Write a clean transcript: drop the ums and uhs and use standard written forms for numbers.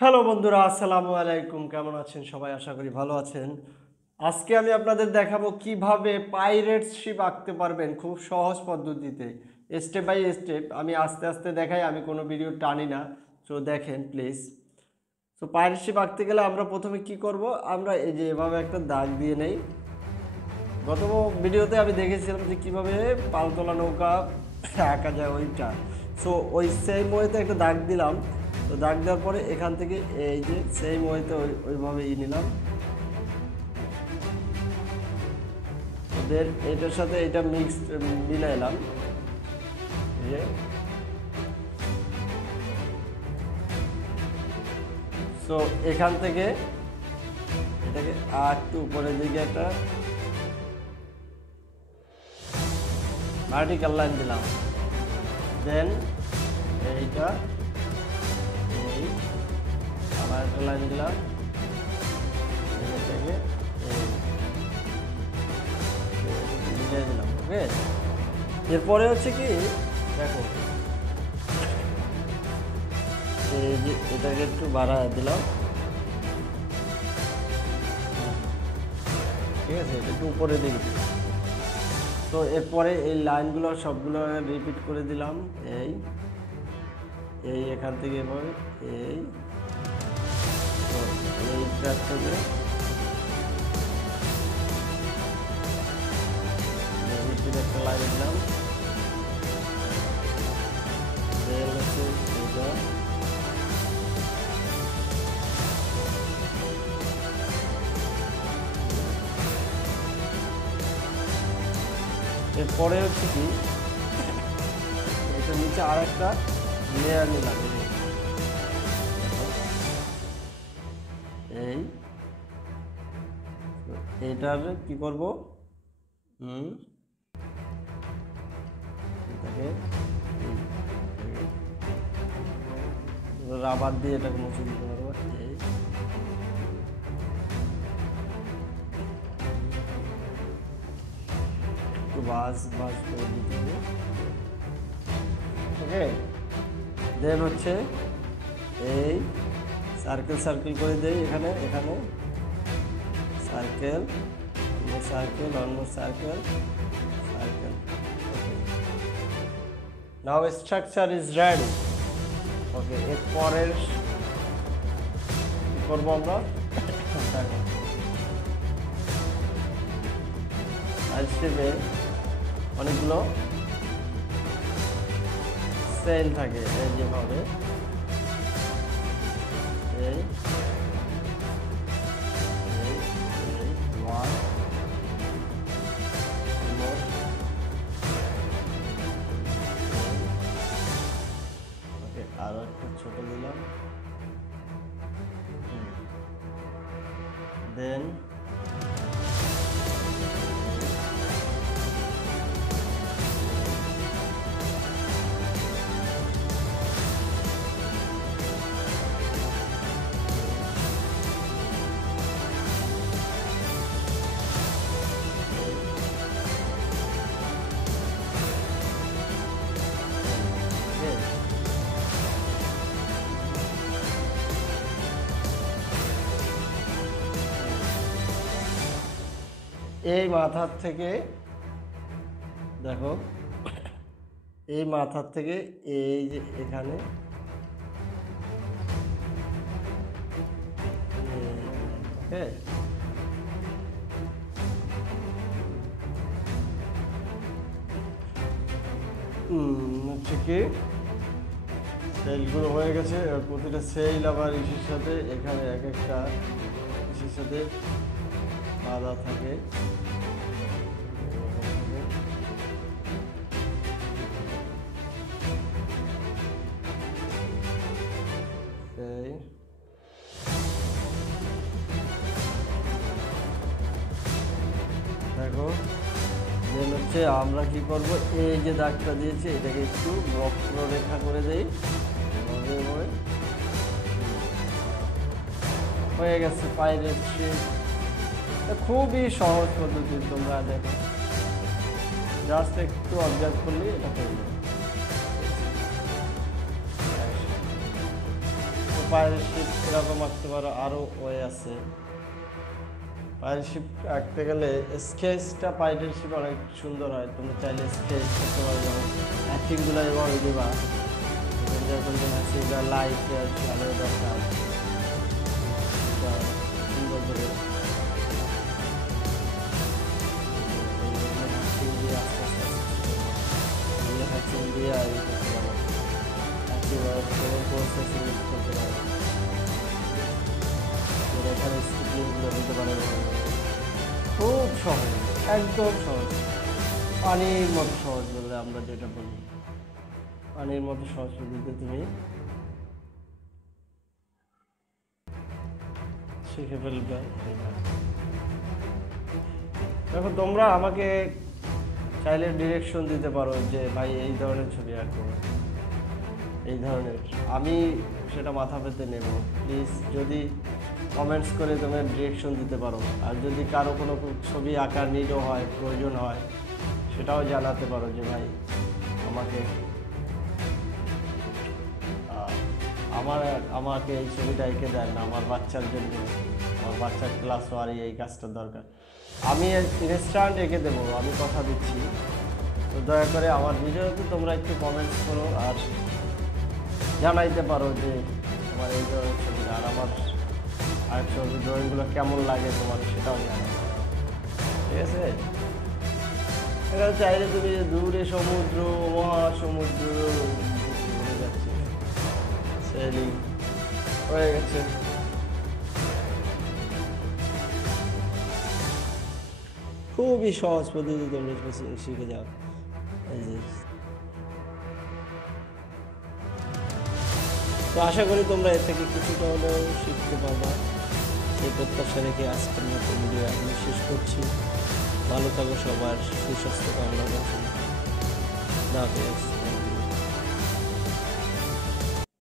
Hello বন্ধুরা, আসসালামু আলাইকুম। কেমন আছেন সবাই? আশা করি ভালো আছেন। আজকে আমি আপনাদের দেখাবো কিভাবে পাইরেটস শিপ আঁকতে পারবেন খুব সহজ পদ্ধতিতে, স্টেপ বাই স্টেপ। আমি আস্তে আস্তে দেখাই, আমি কোনো ভিডিও টানি না। সো দেখেন প্লিজ। সো পাইরেট শিপ আঁকতে গেলে আমরা প্রথমে কি করব, আমরা এই যে এভাবে একটা দাগ দিয়ে নেই। গত ভিডিওতে আমি দেখেছিলাম যে কীভাবে পালতোলা নৌকা আঁকা যায় ওইটা। সো ওই সেম ওয়েতে একটা দাগ দিলাম। তো দাগ দেওয়ার পরে এখান থেকে এই যে সেম ওয়েতে ওইভাবে নিলাম। ওদের এটার সাথে এটা মিক্সড মিলাইলাম। এই যে সো এখান থেকে এটাকে আর একটু উপরের দিকে একটা ভার্টিক্যাল লাইন দিলাম। দেন এইটা এই আবার একটা লাইন দিলাম। এটাকে মিলিয়ে দিলাম। ওকে, এরপরে হচ্ছে কি দেখো, এই যে এটাকে একটু বাড়ায় দিলাম। ঠিক আছে, এটা একটু উপরে দিকে। তো এরপরে এই লাইনগুলো সবগুলো রিপিট করে দিলাম। এই এই এখান থেকে এভাবে এই এইটা থেকে রিপিট একটা লাইন দিলাম। দেন হচ্ছে এটা এরপরে হচ্ছে কি এটা নিচে আর একটা লেয়ার নিলাম। এই এইটার কি করব, এটাকে রাবার দিয়ে এটাকে মুছে দিতে পারবো। এই একটু বাস বাস করে দিতে হবে। ওকে, দেন হচ্ছে এই সার্কেল সার্কেল করে দেই। এখানে এখানে সার্কেল সার্কেল অন্য circle circle. Now structure is ready. Okay, এরপরের কি করবো আমরা, আইসিপে অনেকগুলো সেল থাকে এই যেভাবে এই ওয়ান ওকে, আরো একটু ছোট দিলাম। দেন এই মাথার থেকে দেখো, এই মাথার থেকে এই যে এখানে ওকে, হচ্ছে কি সেলগুলো হয়ে গেছে। প্রতিটা সেল আবার ইসের সাথে এখানে এক একটা ইসের সাথে বাঁধা থাকে। দেখো, দেন হচ্ছে আমরা কি করব, এই যে দাগটা দিয়েছি এটাকে একটু বক্ররেখা করে দেই। হয়ে গেছে পাইরেট শিপ। খুবই সহজ পদ্ধতি, তোমরা দেখো জাস্ট একটু অবজার্ভ করলেই এটা হয়ে যাবে। পাইরেট শিপ এরকম আঁকতে পারো, আরও ওয়ে আছে। পাইরেট শিপ আঁকতে গেলে স্কেচটা পাইরেট শিপ অনেক সুন্দর হয়, তুমি চাইলে স্কেচ করতে পারো, যেমন অ্যাক্টিংগুলো এবং দেবা যখন হাসিটা লাইট আলো দরকার সুন্দর করে দিয়ে আস্তে আস্তে হ্যাচিং দিয়ে আর করতে পারো, করতে পারো। এখানে স্টিচিংগুলো দিতে পারো, খুব সহজ, একদম সহজ, পানির মতো সহজ বললে আমরা যেটা বলি, পানির মতো সহজ পদ্ধতিতে তুমি শিখে ফেলবে। দেখো তোমরা আমাকে চাইলে ডিরেকশন দিতে পারো যে ভাই এই ধরনের ছবি আঁকো, এই ধরনের, আমি সেটা মাথা পেতে নেব। প্লিজ যদি কমেন্টস করে তোমরা ডিরেকশন দিতে পারো, আর যদি কারো কোনো ছবি আঁকার নিডও হয়, প্রয়োজন হয়, সেটাও জানাতে পারো যে ভাই আমাকে আমাকে এই ছবিটা এঁকে দেন, আমার বাচ্চার জন্য, আমার বাচ্চার ক্লাস ওয়ারে এই কাজটা দরকার, আমি ইনস্ট্যান্ট এঁকে দেবো, আমি কথা দিচ্ছি। তো দয়া করে আমার ভিডিওতে তোমরা একটু কমেন্টস করো আর জানাইতে পারো যে আমার এই ধরনের ছবি, আর আমার আরেক ছবি ড্রয়িংগুলো কেমন লাগে তোমার, সেটাও জানাও, ঠিক আছে? এখানে চাইলে তুমি দূরে সমুদ্র, মহাসমুদ্র ঘুরে যাচ্ছে, সেলিং হয়ে গেছে। খুবই সহজ পদ্ধতি, তোমরা শিখে যাও। তো আশা করি তোমরা এর থেকে কিছুটা হলেও শিখতে পারবা, সেই প্রত্যাশা রেখে আজকের মতো ভিডিও আমি শেষ করছি। ভালো থাকো, সবার সুস্বাস্থ্য কামনা করছি।